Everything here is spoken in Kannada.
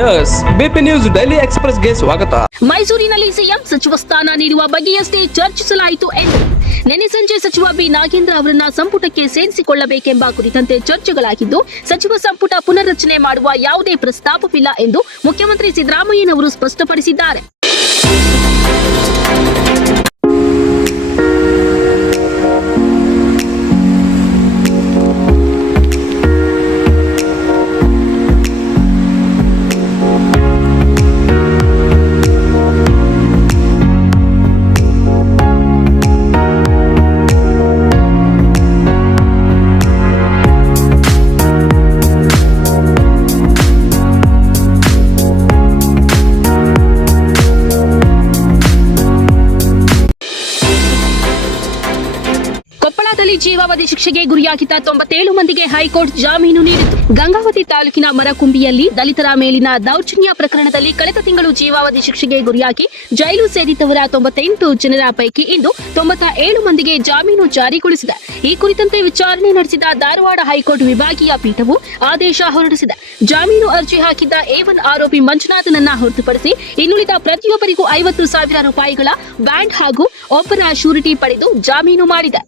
ಎಸ್ ಬಿಪಿ ನ್ಯೂಸ್ ಡೈಲಿ ಎಕ್ಸ್‌ಪ್ರೆಸ್‌ಗೆ ಸ್ವಾಗತ. ಮೈಸೂರಿನಲ್ಲಿ ಸಿಎಂ ಸಚಿವ ಸ್ಥಾನ ನೀಡುವ ಬಗ್ಗೆಯಷ್ಟೇ ಚರ್ಚಿಸಲಾಯಿತು ಎಂದು ನಿನ್ನೆ ಸಂಜೆ ಸಚಿವ ಬಿ ನಾಗೇಂದ್ರ ಅವರನ್ನ ಸಂಪುಟಕ್ಕೆ ಸೇರಿಸಿಕೊಳ್ಳಬೇಕೆಂಬ ಕುರಿತಂತೆ ಚರ್ಚೆಗಳಾಗಿದ್ದು, ಸಚಿವ ಸಂಪುಟ ಪುನರ್ರಚನೆ ಮಾಡುವ ಯಾವುದೇ ಪ್ರಸ್ತಾಪವಿಲ್ಲ ಎಂದು ಮುಖ್ಯಮಂತ್ರಿ ಸಿದ್ದರಾಮಯ್ಯನವರು ಸ್ಪಷ್ಟಪಡಿಸಿದ್ದಾರೆ. ಕೊಪ್ಪಳದಲ್ಲಿ ಜೀವಾವಧಿ ಶಿಕ್ಷೆಗೆ ಗುರಿಯಾಗಿದ್ದ 97 ಮಂದಿಗೆ ಹೈಕೋರ್ಟ್ ಜಾಮೀನು ನೀಡಿತು. ಗಂಗಾವತಿ ತಾಲೂಕಿನ ಮರಕುಂಬಿಯಲ್ಲಿ ದಲಿತರ ಮೇಲಿನ ದೌರ್ಜನ್ಯ ಪ್ರಕರಣದಲ್ಲಿ ಕಳೆದ ತಿಂಗಳು ಜೀವಾವಧಿ ಶಿಕ್ಷೆಗೆ ಗುರಿಯಾಗಿ ಜೈಲು ಸೇರಿದ್ದವರ 98 ಜನರ ಪೈಕಿ ಇಂದು 97 ಮಂದಿಗೆ ಜಾಮೀನು ಜಾರಿಗೊಳಿಸಿದೆ. ಈ ಕುರಿತಂತೆ ವಿಚಾರಣೆ ನಡೆಸಿದ ಧಾರವಾಡ ಹೈಕೋರ್ಟ್ ವಿಭಾಗೀಯ ಪೀಠವು ಆದೇಶ ಹೊರಡಿಸಿದೆ. ಜಾಮೀನು ಅರ್ಜಿ ಹಾಕಿದ್ದ A1 ಆರೋಪಿ ಮಂಜುನಾಥನನ್ನ ಹೊರತುಪಡಿಸಿ ಇನ್ನುಳಿದ ಪ್ರತಿಯೊಬ್ಬರಿಗೂ 50,000 ರೂಪಾಯಿಗಳ ಬಾಂಡ್ ಹಾಗೂ ಒಬ್ಬರ ಶ್ಯೂರಿಟಿ ಪಡೆದು ಜಾಮೀನು ಮಾಡಿದೆ.